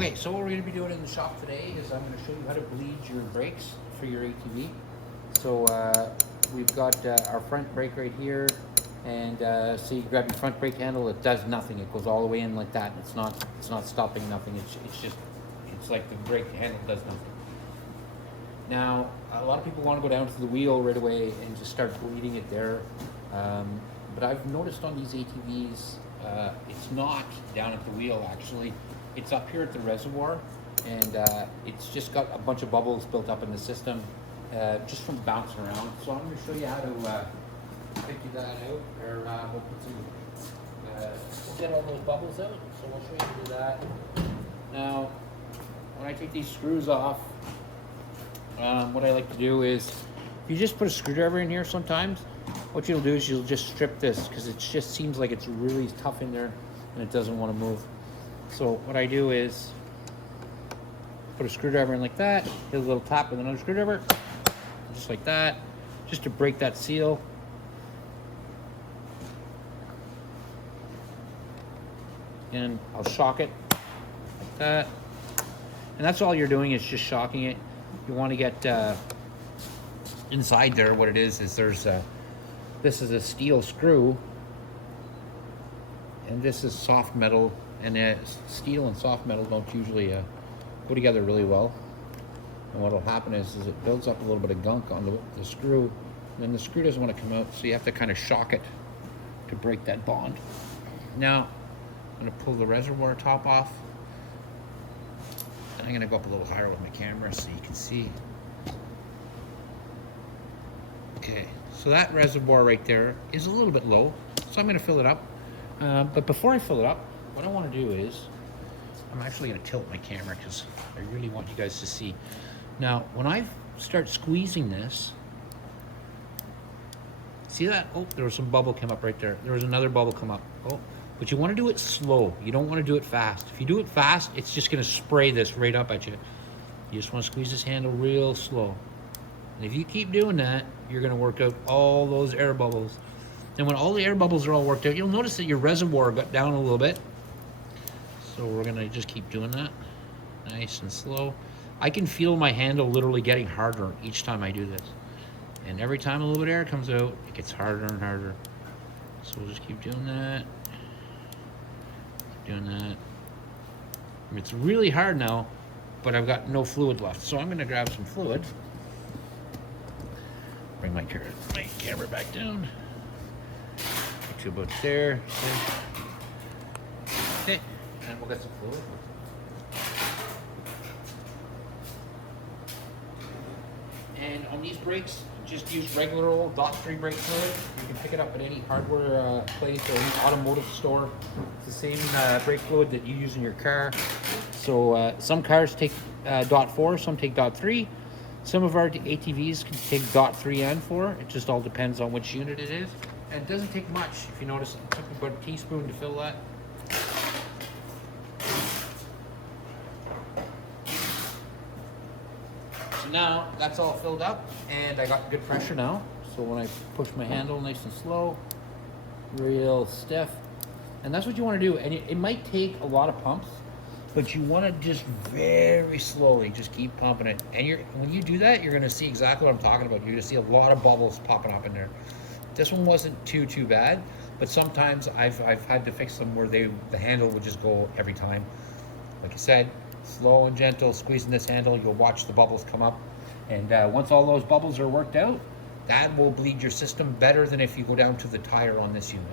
Okay, so what we're going to be doing in the shop today is I'm going to show you how to bleed your brakes for your ATV. So we've got our front brake right here, and so you grab your front brake handle. It does nothing. It goes all the way in like that. It's not stopping nothing. It's like the brake handle does nothing. Now a lot of people want to go down to the wheel right away and just start bleeding it there, but I've noticed on these ATVs it's not down at the wheel actually. It's up here at the reservoir, and it's just got a bunch of bubbles built up in the system just from bouncing around. So I'm going to show you how to figure that out, or we'll put some, we'll get all those bubbles out. So we'll show you how to do that. Now, when I take these screws off, what I like to do is, if you just put a screwdriver in here sometimes, what you'll do is you'll just strip this, because it just seems like it's really tough in there and it doesn't want to move. So what I do is put a screwdriver in like that, hit a little tap with another screwdriver, just like that, just to break that seal. And I'll shock it like that. And that's all you're doing, is just shocking it. You want to get inside there. What it is there's this is a steel screw, and this is soft metal. And steel and soft metal don't usually go together really well. And what will happen is it builds up a little bit of gunk on the screw, and then the screw doesn't want to come out, so you have to kind of shock it to break that bond. Now, I'm going to pull the reservoir top off, and I'm going to go up a little higher with my camera so you can see. Okay, so that reservoir right there is a little bit low, so I'm going to fill it up. But before I fill it up, what I want to do is, I'm actually going to tilt my camera because I really want you guys to see. Now, when I start squeezing this, see that? Oh, there was some bubble came up right there. There was another bubble come up. Oh, but you want to do it slow. You don't want to do it fast. If you do it fast, it's just going to spray this right up at you. You just want to squeeze this handle real slow. And if you keep doing that, you're going to work out all those air bubbles. And when all the air bubbles are all worked out, you'll notice that your reservoir got down a little bit. So we're gonna just keep doing that, nice and slow. I can feel my handle literally getting harder each time I do this. And every time a little bit of air comes out, it gets harder and harder. So we'll just keep doing that. Keep doing that. It's really hard now, but I've got no fluid left. So I'm gonna grab some fluid. Bring my camera back down. Get to about there. Okay. And we'll get some fluid. And on these brakes, just use regular old .3 brake fluid. You can pick it up at any hardware place or any automotive store. It's the same brake fluid that you use in your car. So some cars take .4, some take .3. Some of our ATVs can take .3 and 4. It just all depends on which unit it is. And it doesn't take much. If you notice, it took about a teaspoon to fill that. Now that's all filled up, and I got good pressure now. So when I push my handle nice and slow, real stiff, and that's what you want to do. And it might take a lot of pumps, but you want to just very slowly just keep pumping it. And when you do that, you're going to see exactly what I'm talking about. You're going to see a lot of bubbles popping up in there. This one wasn't too bad, but sometimes I've had to fix them where the handle would just go every time. Like I said, slow and gentle, squeezing this handle, you'll watch the bubbles come up. And once all those bubbles are worked out, that will bleed your system better than if you go down to the tire on this unit.